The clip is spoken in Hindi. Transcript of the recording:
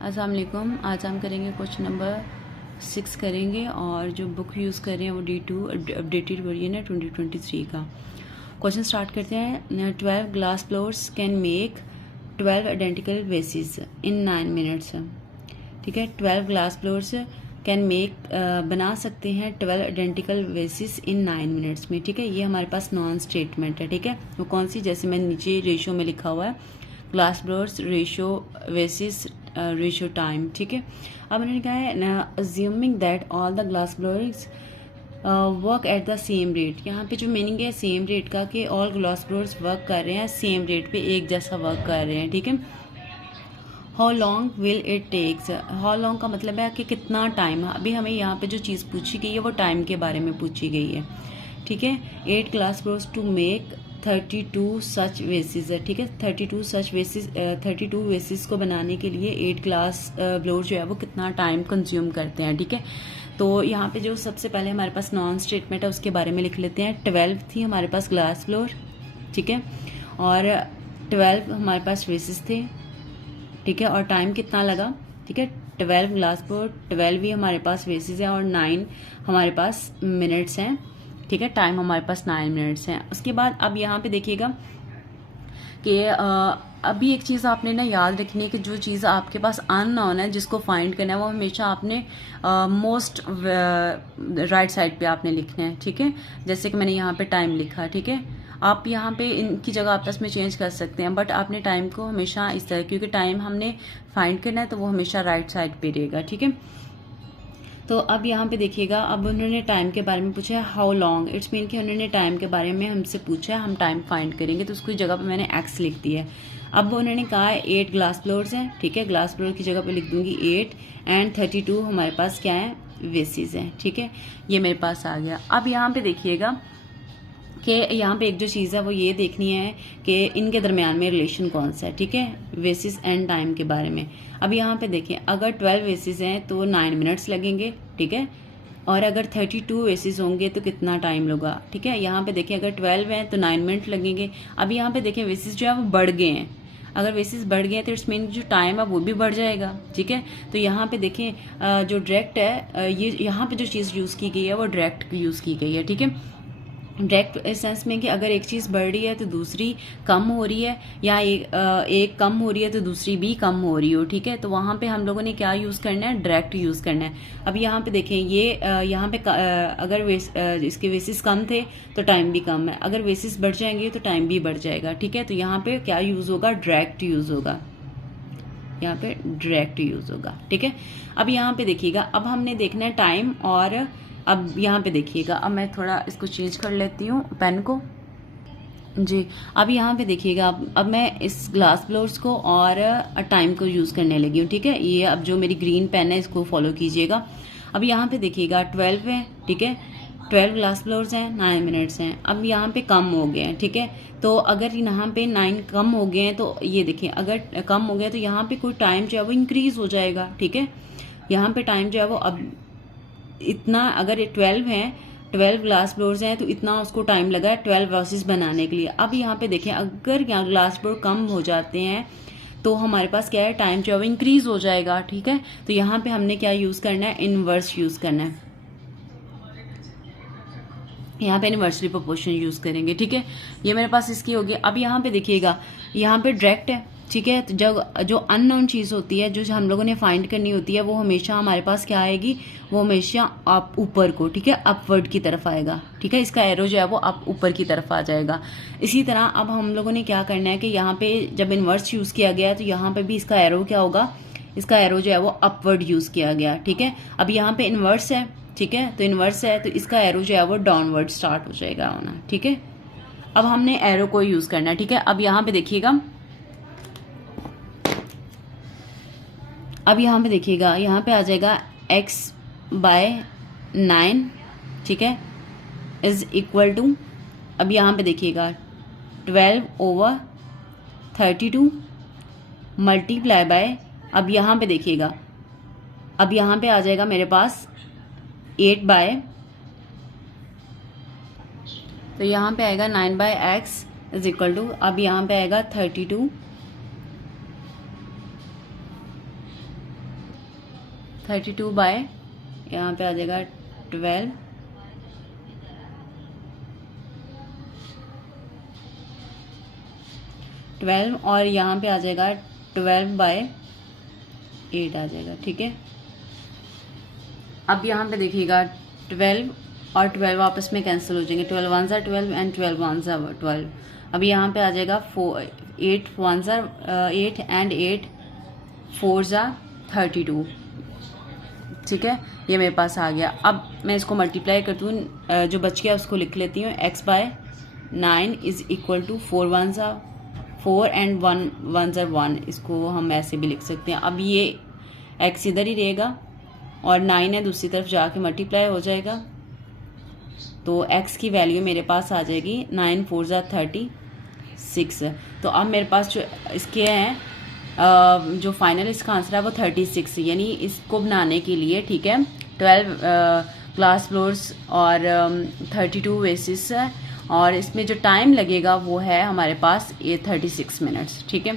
अस्सलाम वालेकुम। आज हम करेंगे क्वेश्चन नंबर 6 करेंगे और जो बुक यूज़ कर रहे हैं वो D2 अपडेटेड वर्जन है 2023 का। क्वेश्चन स्टार्ट करते हैं। 12 glass blowers can make 12 identical vases in 9 minutes. ठीक है, 12 ग्लास ब्लोअर्स कैन मेक बना सकते हैं 12 आइडेंटिकल वेसिस इन 9 मिनट्स में। ठीक है, ये हमारे पास नॉन स्टेटमेंट है। ठीक है, वो कौन सी, जैसे मैं नीचे रेशो में लिखा हुआ है, glass blowers ratio vases ratio time. ठीक है, अब उन्होंने कहा है assuming that all the glass blowers work at the same rate. यहाँ पे जो मीनिंग है सेम रेट का, कि ऑल ग्लास ब्लोअर्स वर्क कर रहे हैं सेम रेट पे, एक जैसा वर्क कर रहे हैं। ठीक है, how long will it takes. How long का मतलब है कि कितना टाइम। अभी हमें यहाँ पे जो चीज़ पूछी गई है वो टाइम के बारे में पूछी गई है। ठीक है, 8 glass blowers to make 32 such vases है। ठीक है, 32 सच वेसिस, 32 वेसिस को बनाने के लिए 8 ग्लास ब्लोअर जो है वो कितना टाइम कंज्यूम करते हैं। ठीक है, तो यहाँ पे जो सबसे पहले हमारे पास नॉन स्टेटमेंट है उसके बारे में लिख लेते हैं। 12 थी हमारे पास ग्लास ब्लोअर। ठीक है, और 12 हमारे पास वेसिस थे। ठीक है, और टाइम कितना लगा। ठीक है, 12 ग्लास ब्लोअर, 12 ही हमारे पास वेसिस हैं और 9 हमारे पास मिनट्स हैं। ठीक है, टाइम हमारे पास 9 मिनट्स हैं। उसके बाद अब यहाँ पे देखिएगा कि अभी एक चीज़ आपने ना याद रखनी है कि जो चीज़ आपके पास अननोन है जिसको फाइंड करना है वो हमेशा आपने मोस्ट राइट साइड पे आपने लिखना है। ठीक है, जैसे कि मैंने यहाँ पे टाइम लिखा। ठीक है, आप यहाँ पे इनकी जगह आपस में चेंज कर सकते हैं, बट आपने टाइम को हमेशा इस तरह, क्योंकि टाइम हमने फाइंड करना है तो वो हमेशा राइट साइड पे रहेगा। ठीक है, तो अब यहाँ पे देखिएगा, अब उन्होंने टाइम के बारे में पूछा है हाउ लॉन्ग। इट्स मीन कि उन्होंने टाइम के बारे में हमसे पूछा है, हम टाइम फाइंड करेंगे, तो उसकी जगह पे मैंने एक्स लिख दिया है। अब उन्होंने कहा है 8 ग्लास ब्लोअर्स हैं। ठीक है, ग्लास ब्लोअर की जगह पे लिख दूंगी 8 एंड 32 हमारे पास क्या है, वेसिस हैं। ठीक है, ये मेरे पास आ गया। अब यहाँ पे देखिएगा कि यहाँ पे एक जो चीज़ है वो ये देखनी है कि इनके दरमियान में रिलेशन कौन सा है। ठीक है, वेसिस एंड टाइम के बारे में। अब यहाँ पे देखें, अगर 12 वेसिस हैं तो 9 मिनट्स लगेंगे। ठीक है, और अगर 32 वेसिस होंगे तो कितना टाइम लगा। ठीक है, यहाँ पे देखें अगर 12 हैं तो 9 मिनट लगेंगे। अब यहाँ पे देखें वेसिस जो है वो बढ़ गए हैं। अगर वेसिस बढ़ गए तो इट्स मीन जो टाइम है वो भी बढ़ जाएगा। ठीक है, तो यहाँ पे देखें जो डायरेक्ट है, ये यहाँ पे जो चीज़ यूज़ की गई है वो डायरेक्ट यूज़ की गई है। ठीक है, डायरेक्ट इस सेंस में कि अगर एक चीज़ बढ़ रही है तो दूसरी कम हो रही है, या एक कम हो रही है तो दूसरी भी कम हो रही हो। ठीक है, तो वहाँ पे हम लोगों ने क्या यूज़ करना है, डायरेक्ट यूज़ करना है। अब यहाँ पे देखें, ये यहाँ पे अगर इसके वेसिस कम थे तो टाइम भी कम है, अगर वेसिस बढ़ जाएंगे तो टाइम भी बढ़ जाएगा। ठीक है, तो यहाँ पे क्या यूज़ होगा, डायरेक्ट यूज़ होगा। यहाँ पे डायरेक्ट यूज़ होगा। ठीक है, अब यहाँ पे देखिएगा, अब हमने देखना है टाइम, और अब यहाँ पे देखिएगा, अब मैं थोड़ा इसको चेंज कर लेती हूँ पेन को जी। अब यहाँ पे देखिएगा, अब मैं इस ग्लास ब्लोअर्स को और टाइम को यूज़ करने लगी हूँ। ठीक है, ये अब जो मेरी ग्रीन पेन है इसको फॉलो कीजिएगा। अब यहाँ पे देखिएगा 12 है। ठीक है, 12 ग्लास ब्लोअर्स हैं, 9 मिनट्स हैं। अब यहाँ पे कम हो गए हैं। ठीक है, तो अगर यहाँ पे 9 कम हो गए हैं तो ये देखिए, अगर कम हो गया तो यहाँ पे कोई टाइम जो है वो इंक्रीज हो जाएगा। ठीक है, यहाँ पे टाइम जो है वो अब इतना, अगर ये 12 हैं, 12 ग्लास ब्लोअर्स हैं तो इतना उसको टाइम लगा है 12 वेसिस बनाने के लिए। अब यहाँ पे देखें, अगर यहाँ ग्लास ब्लोअर कम हो जाते हैं तो हमारे पास क्या है, टाइम जो है वो इंक्रीज हो जाएगा। ठीक है, तो यहाँ पे हमने क्या यूज़ करना है, इनवर्स यूज़ करना है। यहाँ पे इनवर्सली प्रोपोर्शन यूज़ करेंगे। ठीक है, ये मेरे पास इसकी होगी। अब यहाँ पे देखिएगा, यहाँ पे डायरेक्ट है। ठीक है, तो जब जो अननोन चीज़ होती है, जो हम लोगों ने फाइंड करनी होती है, वो हमेशा हमारे पास क्या आएगी, वो हमेशा अप ऊपर को, ठीक है, अपवर्ड की तरफ आएगा। ठीक है, इसका एरो जो है वो अप ऊपर की तरफ आ जाएगा। इसी तरह अब हम लोगों ने क्या करना है कि यहाँ पे जब इनवर्स यूज़ किया गया तो यहाँ पे भी इसका एरो क्या होगा, इसका एरो जो है वो अपवर्ड यूज़ किया गया। ठीक है, अब यहाँ पे इनवर्स है। ठीक है, तो इनवर्स है तो इसका एरो जो है वो डाउनवर्ड स्टार्ट हो जाएगा होना। ठीक है, अब हमने एरो को यूज़ करना है। ठीक है, अब यहाँ पे देखिएगा, अब यहाँ पे देखिएगा, यहाँ पे आ जाएगा x/9। ठीक है, इज इक्वल टू, अब यहाँ पे देखिएगा 12/32 मल्टीप्लाई बाय, अब यहाँ पे देखिएगा, अब यहाँ पे आ जाएगा मेरे पास 8/, तो यहाँ पे आएगा 9/x इज इक्वल टू, अब यहाँ पे आएगा 32 32 बाय यहाँ पे आ जाएगा 12 और यहाँ पे आ जाएगा 12 बाय 8 आ जाएगा। ठीक है, अब यहाँ पे देखिएगा 12 और 12 आपस में कैंसिल हो जाएंगे, 12 1 ज़ा 12 एंड 12 1 ज़ा 12। अब यहाँ पे आ जाएगा 8 1 ज़ा 8 एंड 8 4 ज़ा 32। ठीक है, ये मेरे पास आ गया। अब मैं इसको मल्टीप्लाई करती हूँ, जो बच गया उसको लिख लेती हूँ। x by 9 is equal to 4 1 ज़ा 4 एंड 1 1 ज़ा 1, इसको हम ऐसे भी लिख सकते हैं। अब ये x इधर ही रहेगा और 9 है दूसरी तरफ जाके मल्टीप्लाई हो जाएगा, तो x की वैल्यू मेरे पास आ जाएगी 9 4 ज़ा 36। तो अब मेरे पास जो इसके हैं जो फाइनल इसका आंसर है वो 36, यानी इसको बनाने के लिए, ठीक है, 12 ग्लास फ्लोर्स और 32 वेसिस है, और इसमें जो टाइम लगेगा वो है हमारे पास ये 36 मिनट्स। ठीक है।